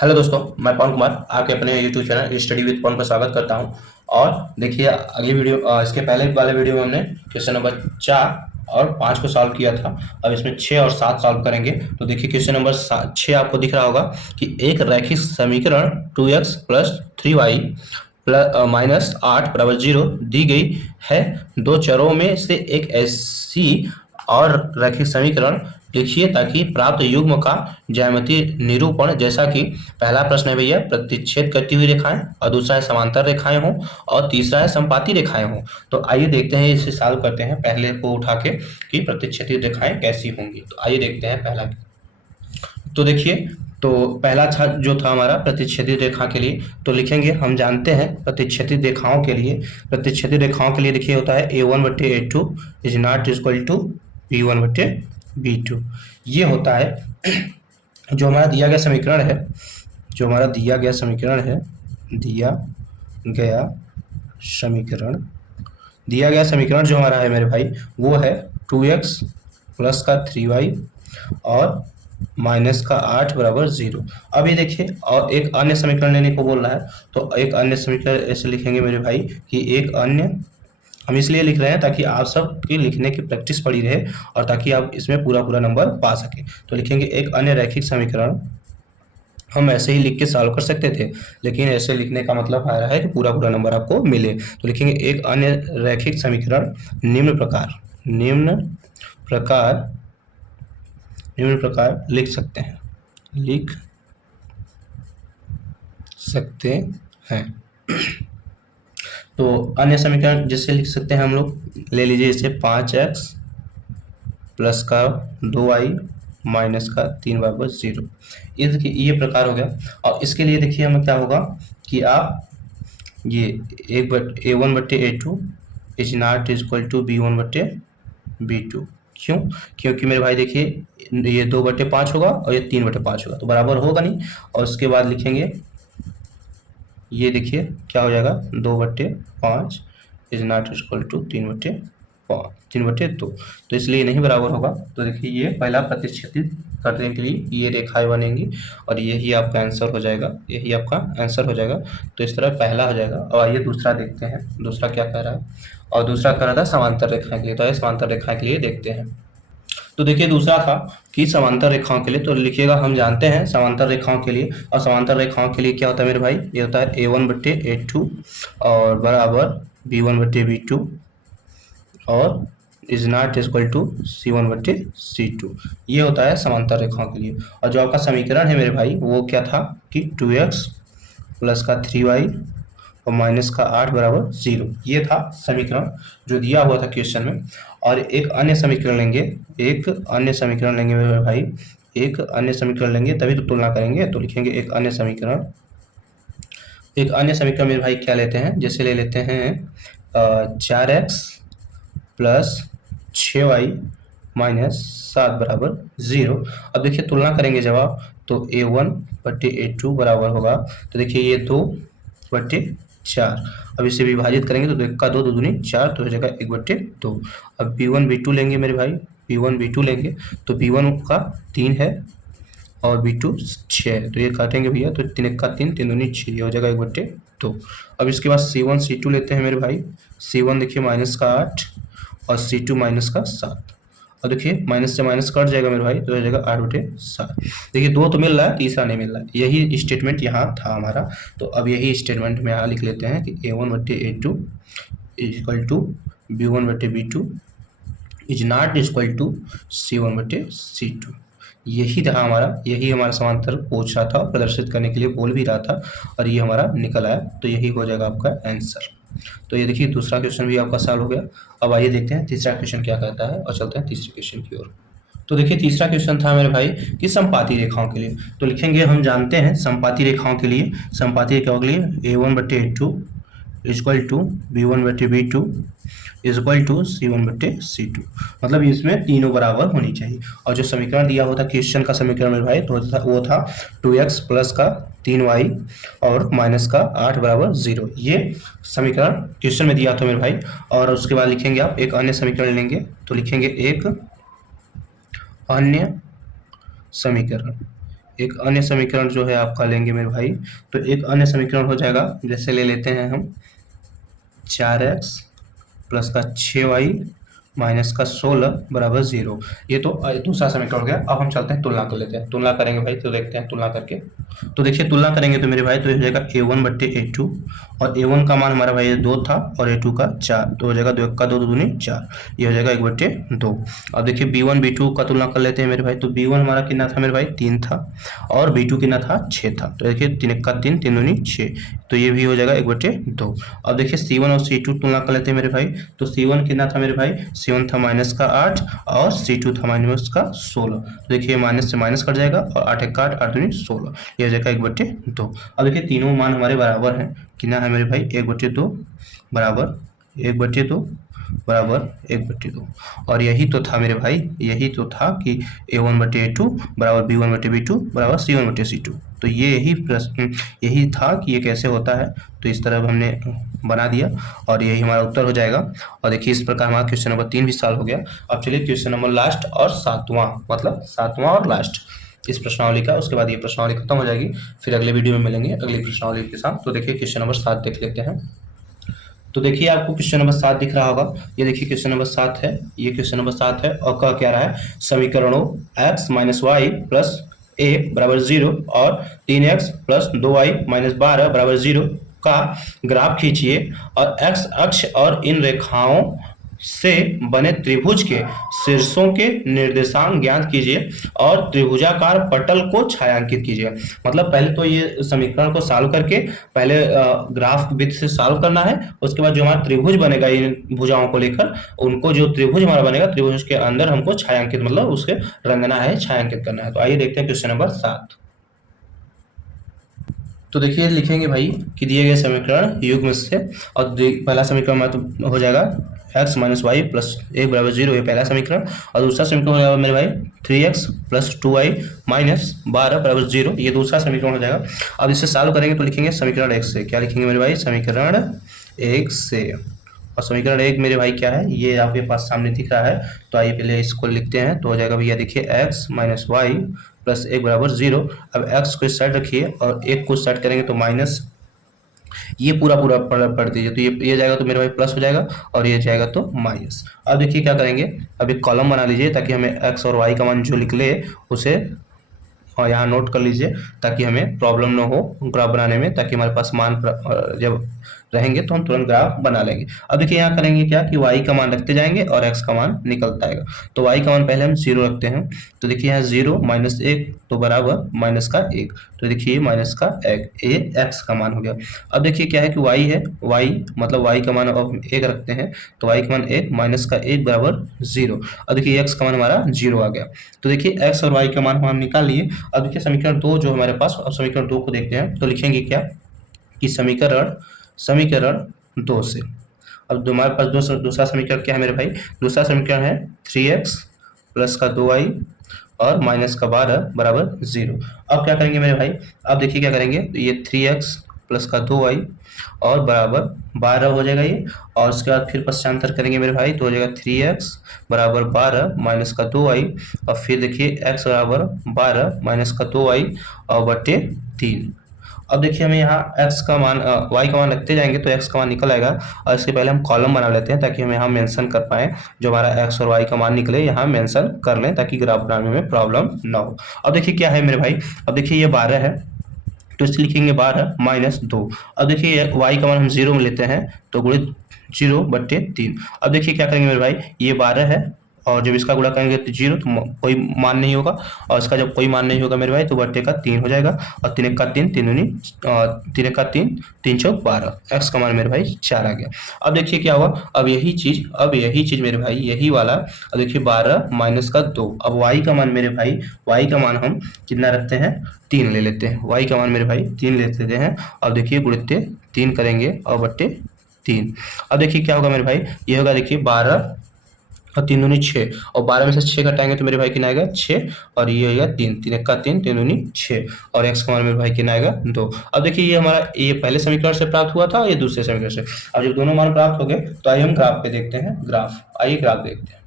Hello दोस्तों, मैं पवन कुमार आपके अपने यूट्यूब चैनल स्टडी विद पवन पर स्वागत करता हूं। और देखिए अगली वीडियो इसके पहले वाले वीडियो में हमने क्वेश्चन नंबर 4 और 5 को सॉल्व किया था। अब इसमें 6 और 7 सॉल्व करेंगे। तो देखिए क्वेश्चन नंबर 6 आपको दिख रहा होगा कि एक रैखिक समीकरण 2x plus 3y plus minus 8 बराबर 0 दी गई है। दो चरों में से एक ऐसी और रैखिक समीकरण लिखिए ताकि प्राप्त युग्म का ज्यामितीय निरूपण, जैसा कि पहला प्रश्न है भैया प्रतिच्छेद करती हुई रेखाएं, और दूसरा है समांतर रेखाएं हों, और तीसरा है संपाती रेखाएं हों। तो आइए देखते हैं, इसे सॉल्व करते हैं पहले को उठा के कि प्रतिच्छेदित रेखाएं कैसी होंगी। तो आइए देखते हैं पहला। तो देखिए, तो पहला था जो था हमारा प्रतिच्छेदित रेखा के लिए, तो लिखेंगे हम जानते हैं प्रतिच्छेदित रेखाओं के लिए देखिए होता है a1/a2 is not equal to b1/b2। ये होता है जो हमारा दिया गया समीकरण है, दिया गया समीकरण जो हमारा है मेरे भाई, वो है 2x प्लस का 3y और माइनस का 8 बराबर 0। अब ये देखिए, और एक अन्य समीकरण लेने को बोल रहा है, तो एक अन्य समीकरण ऐसे लिखेंगे मेरे भाई कि एक अन्य, हम इसलिए लिख रहे हैं ताकि आप सब की लिखने की प्रैक्टिस पड़ी रहे और ताकि आप इसमें पूरा पूरा नंबर पा सके। तो लिखेंगे एक अन्य रैखिक समीकरण, हम ऐसे ही लिख के सॉल्व कर सकते थे, लेकिन ऐसे लिखने का मतलब आ रहा है कि पूरा पूरा नंबर आपको मिले। तो लिखेंगे एक अन्य रैखिक समीकरण निम्न प्रकार लिख सकते हैं। तो अन्य समीकरण जिससे लिख सकते हैं हम लोग, ले लीजिए इसे 5x प्लस का 2y माइनस का 3 बराबर 0। ये प्रकार हो गया। और इसके लिए देखिए हमें क्या होगा कि आप ये a1/a2 is not equal to b1/b2। क्यों? क्योंकि मेरे भाई देखिए ये 2/5 होगा और ये 3/5 होगा, तो बराबर होगा नहीं। और उसके बाद लिखेंगे, ये देखिए क्या हो जाएगा, 2/5 इज नॉट इक्वल टू 3/2, तो इसलिए नहीं बराबर होगा। तो देखिए ये पहला प्रतिच्छेदित करने के लिए ये रेखाएं बनेंगी और यही आपका आंसर हो जाएगा। तो इस तरह पहला हो जाएगा। और आइए दूसरा देखते हैं, दूसरा क्या कह रहा है। और दूसरा कह रहा था समांतर रेखाएं के लिए, तो आइए समांतर रेखाएं के लिए देखते हैं। तो देखिए दूसरा था कि समांतर रेखाओं के लिए, तो लिखिएगा हम जानते हैं समांतर रेखाओं के लिए, और समांतर रेखाओं के लिए क्या होता है मेरे भाई, ये होता है a1/a2 और बराबर b1/b2 और is not equal to c1/c2। ये होता है समांतर रेखाओं के लिए। और जो आपका समीकरण है मेरे भाई, वो क्या था कि 2x प्लस का 3y और माइनस का 8 बराबर 0। ये था समीकरण जो दिया हुआ था क्वेश्चन में। और एक अन्य समीकरण लेंगे मेरे भाई, तभी तो तुलना करेंगे। तो लिखेंगे एक अन्य समीकरण मेरे भाई क्या लेते हैं, जैसे ले लेते हैं 4x प्लस 6y माइनस 7 बराबर 0। अब देखिए तुलना करेंगे जब आप, तो a1/a2 बराबर होगा, तो देखिए ये 2/4। अब इसे विभाजित करेंगे तो 2 का 2, 2 दूनी 4, तो हो जाएगा 1/2। अब b1 b2 लेंगे मेरे भाई, तो b1 का 3 है और b2 6, तो ये काटेंगे भैया, तो 3 का 3, 3 दूनी 6, ये हो जाएगा 1/2। अब इसके बाद c1 c2 लेते हैं मेरे भाई। c1 देखिए माइनस का 8 और c2 माइनस का 7। और देखिए माइनस से माइनस कट जाएगा मेरे भाई, तो हो जाएगा 8/7। देखिए 2 तो मिल रहा है, तीसरा नहीं मिल रहा है। यही स्टेटमेंट यहाँ था हमारा। तो अब यही स्टेटमेंट में यहाँ लिख लेते हैं कि a1/a2 is equal to b1/b2 is not equal to c1/c2। यही हमारा समांतर पूछ रहा था, प्रदर्शित करने के लिए बोल भी रहा था, और ये हमारा निकल आया। तो यही हो जाएगा आपका आंसर। तो ये देखिए दूसरा क्वेश्चन भी आपका सॉल्व हो गया। अब आइए देखते हैं तीसरा क्वेश्चन क्या कहता है, और चलते हैं तीसरे क्वेश्चन की ओर। तो देखिए तीसरा क्वेश्चन था मेरे भाई कि समपाती रेखाओं के लिए। तो लिखेंगे हम जानते हैं समपाती रेखाओं के लिए a1/a2 equal to b1/b2 equal to c1/c2। मतलब इसमें तीनों बराबर होनी चाहिए। और जो समीकरण दिया हुआ था क्वेश्चन का समीकरण मेरे भाई, तो वो था 2x प्लस का 3y और माइनस का 8 बराबर 0। ये समीकरण क्वेश्चन में दिया था मेरे भाई। और उसके बाद लिखेंगे आप एक अन्य समीकरण लेंगे, तो लिखेंगे एक अन्य समीकरण एक अन्य समीकरण जो है आपका लेंगे मेरे भाई, तो एक अन्य समीकरण हो जाएगा, जैसे ले लेते हैं हम 4x प्लस का 6y माइनस का 16 बराबर 0। ये तो दूसरा समीकरण हो गया। अब हम चलते हैं तुलना कर लेते हैं, तुलना करेंगे भाई, तो देखते हैं तुलना करके। तो देखिए तुलना करेंगे तो मेरे भाई तो ये हो जाएगा a1 बट्टे a2, और a1 का मान हमारा भाई 2 था और a2 का 4, तो हो जाएगा 2 का 2 दूनी 4, ये हो जाएगा 1 बट्टे 2। अब देखिए b1 b2 का तुलना कर लेते हैं मेरे भाई, तो b1 हमारा कितना था मेरे भाई 3 था, और b2 कितना था 6 था, तो देखिए 3 का 3 3 दूनी 6, तो ये भी हो जाएगा 1 बट्टे 2। अब देखिए c1 और c2 तुलना कर लेते हैं मेरे भाई, तो c1 कितना था मेरे भाई, c1 था माइनस का 8 और c2 था माइनस का 16, तो देखिए माइनस से माइनस कट जाएगा और 8 एक 8 8 दूनी 16, ये हो जाएगा 1 बट्टे 2। अब देखिए तीनों मान हमारे बराबर हैं, कितना है मेरे भाई 1 बट्टे 2 बराबर 1 बट्टे 2 बराबर 1 बट्टे 2, और यही तो था मेरे भाई, यही तो था कि a1 बटे a2 बराबर b1 बटे b2 बराबर c1 बटे c2। तो ये यही प्रश्न यही था कि ये कैसे होता है, तो इस तरह हमने बना दिया और यही हमारा उत्तर हो जाएगा। और देखिए इस प्रकार हमारा क्वेश्चन नंबर 3 भी सॉल्व हो गया। अब चलिए क्वेश्चन नंबर लास्ट और 7वां, मतलब 7वां और लास्ट इस प्रश्नावली का, उसके बाद ये प्रश्नावली खत्म हो जाएगी, फिर अगले वीडियो में मिलेंगे अगली प्रश्नावली के साथ। तो देखिए क्वेश्चन नंबर 7 देख लेते हैं। तो देखिए आपको क्वेश्चन नंबर 7 दिख रहा होगा, ये देखिए क्वेश्चन नंबर 7 है, ये क्वेश्चन नंबर 7 है, और कह क्या रहा है, समीकरणों x माइनस वाई प्लस ए बराबर 0 और 3x प्लस 2y माइनस 12 बराबर 0 का ग्राफ खींचिए, और x अक्ष और इन रेखाओं से बने त्रिभुज के शीर्षों के निर्देशांक ज्ञात कीजिए और त्रिभुजाकार पटल को छायांकित कीजिए। मतलब पहले तो ये समीकरण को सॉल्व करके पहले ग्राफ विधि से सॉल्व करना है, उसके बाद जो हमारा त्रिभुज बनेगा इन भुजाओं को लेकर, उनको जो त्रिभुज हमारा बनेगा, त्रिभुज के अंदर हमको छायांकित मतलब उसके रंगना है, छायांकित करना है। तो आइए देखते हैं क्वेश्चन नंबर 7। तो देखिए लिखेंगे भाई कि दिए गए समीकरण युग्म से, और पहला समीकरण हमारा तो हो जाएगा x माइनस वाई प्लस 1 बराबर 0, ये पहला समीकरण, और दूसरा समीकरण हो जाएगा मेरे भाई 3x प्लस 2y माइनस 12 बराबर 0, ये दूसरा समीकरण हो जाएगा। अब इसे सॉल्व करेंगे तो लिखेंगे समीकरण 1 से, क्या लिखेंगे मेरे भाई, समीकरण 1 से, और समीकरण 1 मेरे भाई क्या है, ये आपके पास सामने दिख रहा है, तो आइए पहले इसको लिखते हैं। तो हो जाएगा भैया देखिए x माइनस वाई प्लस 1 बराबर 0। अब x को इस साइड रखिए और 1 को साइड करेंगे तो माइनस, ये पूरा पूरा पढ़ दीजिए, तो ये जाएगा तो मेरे भाई प्लस हो जाएगा, और ये जाएगा तो माइनस। अब देखिए क्या करेंगे, अब एक कॉलम बना लीजिए ताकि हमें x और y का मान जो निकले उसे और यहाँ नोट कर लीजिए, ताकि हमें प्रॉब्लम ना हो ग्राफ बनाने में, ताकि हमारे पास मान जब रहेंगे तो हम तुरंत ग्राफ बना लेंगे। अब देखिए यहाँ करेंगे क्या कि y का मान रखते जाएंगे और x का मान निकलता आएगा। तो y का मान पहले हम 0 रखते हैं, तो देखिए यहाँ 0 माइनस 1 तो बराबर माइनस का 1, तो देखिए माइनस का 1, ये x का मान हो गया। अब देखिए क्या है कि y है, y मतलब y का मान अब हम 1 रखते हैं, तो y का मान 1 माइनस का 1 बराबर 0। अब देखिए x का मान हमारा 0 आ गया, तो देखिए x और y का मान हम निकाल लिए। अब देखिए समीकरण 2 जो हमारे पास, अब समीकरण 2 को देखते हैं, तो लिखेंगे क्या कि समीकरण 2 से, अब हमारे पास दूसरा समीकरण क्या है मेरे भाई, दूसरा समीकरण है 3x प्लस का 2y और माइनस का 12 बराबर 0। अब क्या करेंगे मेरे भाई, अब देखिए क्या करेंगे, तो ये 3x प्लस का 2y और बराबर 12 हो जाएगा ये, और उसके बाद फिर पश्चांतर करेंगे मेरे भाई, तो हो जाएगा 3x बराबर 12 माइनस का 2y, और फिर देखिए x बराबर 12 माइनस का 2y और बटे 3। अब देखिए हमें यहाँ x का मान y का मान रखते जाएंगे तो x का मान निकल आएगा, और इसके पहले हम कॉलम बना लेते हैं ताकि हम यहाँ मेंशन कर पाएँ, जो हमारा x और y का मान निकले यहाँ मेंशन कर लें ताकि ग्राफ बनाने में प्रॉब्लम ना हो। अब देखिए क्या है मेरे भाई, अब देखिए ये 12 है, तो इसे लिखेंगे 12 माइनस 2। अब देखिए y का मान हम 0 में लेते हैं, तो गुणित 0 बट्टे 3। अब देखिए क्या करेंगे मेरे भाई, ये 12 है और जब इसका गुणा करेंगे तो 0, तो कोई मान नहीं होगा, और इसका जब कोई मान नहीं होगा मेरे भाई तो बट्टे का 3 हो जाएगा, और 3 का 3 3 दूनी 3 का 3 3 चौक 12, x का मान मेरे भाई 4 आ गया। अब देखिए क्या हुआ, अब यही चीज मेरे भाई यही वाला, अब देखिए 12 माइनस का 2। अब y का मान मेरे भाई, y का मान हम कितना रखते हैं, 3 ले लेते हैं, y का मान मेरे भाई 3 ले लेते हैं। अब देखिए गुणित 3 करेंगे और बट्टे 3। अब देखिए क्या होगा मेरे भाई, ये होगा देखिए 12 और 3 दूनी 6, और 12 में से 6 घटाएंगे तो मेरे भाई कितना आएगा 6, और ये आएगा 3, 3 का 3 3 दूनी 6, और x का मान मेरे भाई कितना आएगा 2। अब देखिए ये हमारा ये पहले समीकरण से प्राप्त हुआ था, ये दूसरे समीकरण से। अब जब दोनों मान प्राप्त हो गए तो आइए हम ग्राफ पे देखते हैं, ग्राफ, आइए ग्राफ देखते हैं।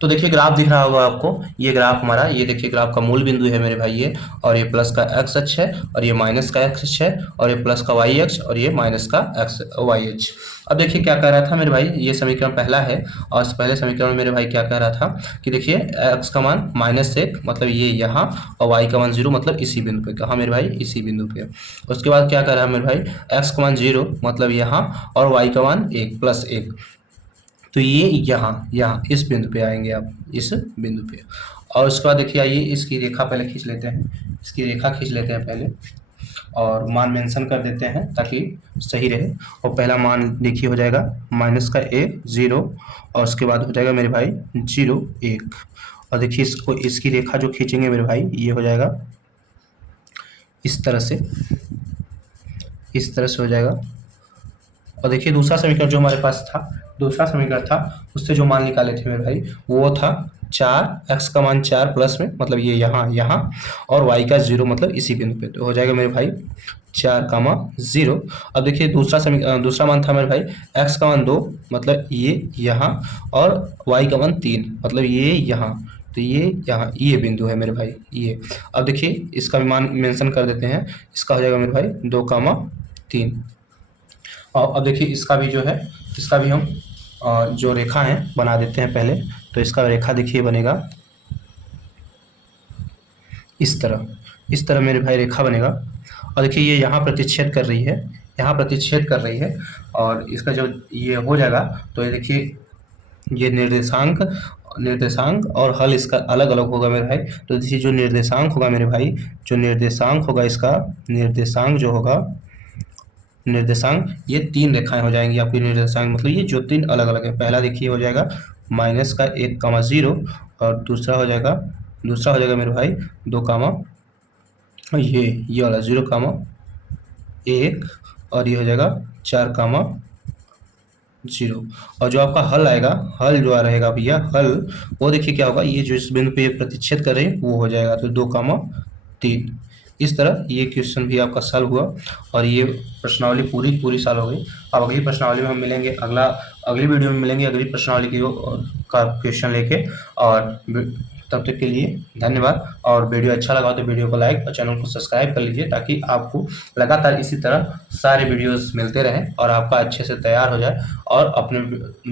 तो देखिए ग्राफ दिख रहा होगा आपको, ये ग्राफ हमारा, ये देखिए ग्राफ का मूल बिंदु है मेरे भाई ये, और ये प्लस का एक्स अक्ष है, और ये माइनस का एक्स अक्ष है, और ये प्लस का वाई अक्ष, और ये माइनस का एक्स वाई अक्ष। अब देखिए क्या कह रहा था मेरे भाई, ये समीकरण पहला है, और इस पहले समीकरण में मेरे भाई क्या कह रहा था कि देखिए एक्स का मान -1 मतलब ये यहाँ, और वाई का मान 0 मतलब इसी बिंदु पे, कहाँ मेरे भाई, इसी बिंदु पे। उसके बाद क्या कह रहा है मेरे भाई, एक्स का मान 0 मतलब यहाँ, और वाई का मान 1 +1, तो ये यहाँ इस बिंदु पे आएंगे आप, इस बिंदु पे। और उसके बाद देखिए आइए इसकी रेखा पहले खींच लेते हैं, इसकी रेखा खींच लेते हैं पहले, और मान मेंशन कर देते हैं ताकि सही रहे। और पहला मान देखिए हो जाएगा -1 0, और उसके बाद हो जाएगा मेरे भाई 0 1। और देखिए इसको, इसकी रेखा जो खींचेंगे मेरे भाई, ये हो जाएगा इस तरह से, इस तरह से हो जाएगा। और देखिए दूसरा समीकरण जो हमारे पास था, दूसरा समीकरण था, उससे जो मान निकाले थे मेरे भाई, वो था 4, एक्स का मान 4 प्लस में मतलब ये यहाँ, और वाई का 0 मतलब इसी बिंदु पे, तो हो जाएगा मेरे भाई 4, 0। अब देखिए दूसरा मान था मेरे भाई, एक्स का मान 2 मतलब ये यहाँ, और वाई का मान 3 मतलब ये यहाँ, तो ये यहाँ, ये बिंदु है मेरे भाई ये। अब देखिए इसका भी मान मेंशन कर देते हैं, इसका हो जाएगा मेरे भाई 2, 3। और अब देखिए इसका भी जो है, इसका भी हम जो रेखा है बना देते हैं पहले। तो इसका रेखा देखिए बनेगा इस तरह मेरे भाई रेखा बनेगा। और देखिए ये यहाँ प्रतिच्छेद कर रही है, यहाँ प्रतिच्छेद कर रही है, और इसका जो ये हो जाएगा, तो ये देखिए ये निर्देशांक और हल इसका अलग अलग होगा मेरे भाई। तो देखिए जो निर्देशांक होगा मेरे भाई, जो निर्देशांक होगा इसका, निर्देशांक जो होगा, निर्देशांक ये 3 रेखाएं हो जाएंगी आपकी, निर्देशांक मतलब ये जो 3 अलग अलग है। पहला देखिए हो जाएगा -1, और दूसरा हो जाएगा मेरे भाई 2, ये वाला 0, 1, और ये हो जाएगा 4, 0। और जो आपका हल आएगा, हल जो रहेगा भैया, हल वो देखिए क्या होगा, ये जो इस बिंदु पे प्रतिच्छेद कर रहे हैं वो हो जाएगा, तो 2, 3। इस तरह ये क्वेश्चन भी आपका सॉल्व हुआ, और ये प्रश्नावली पूरी सॉल्व हो गई। अब अगली प्रश्नावली में हम मिलेंगे, अगली वीडियो में मिलेंगे अगली प्रश्नावली की का क्वेश्चन लेके। और तब तक के लिए धन्यवाद। और वीडियो अच्छा लगा तो वीडियो को लाइक और चैनल को सब्सक्राइब कर लीजिए, ताकि आपको लगातार इसी तरह सारे वीडियोस मिलते रहें और आपका अच्छे से तैयार हो जाए, और अपने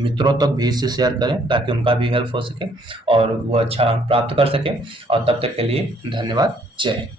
मित्रों तक भी इसे शेयर करें ताकि उनका भी हेल्प हो सके और वो अच्छा प्राप्त कर सके। और तब तक के लिए धन्यवाद, जय हिंद।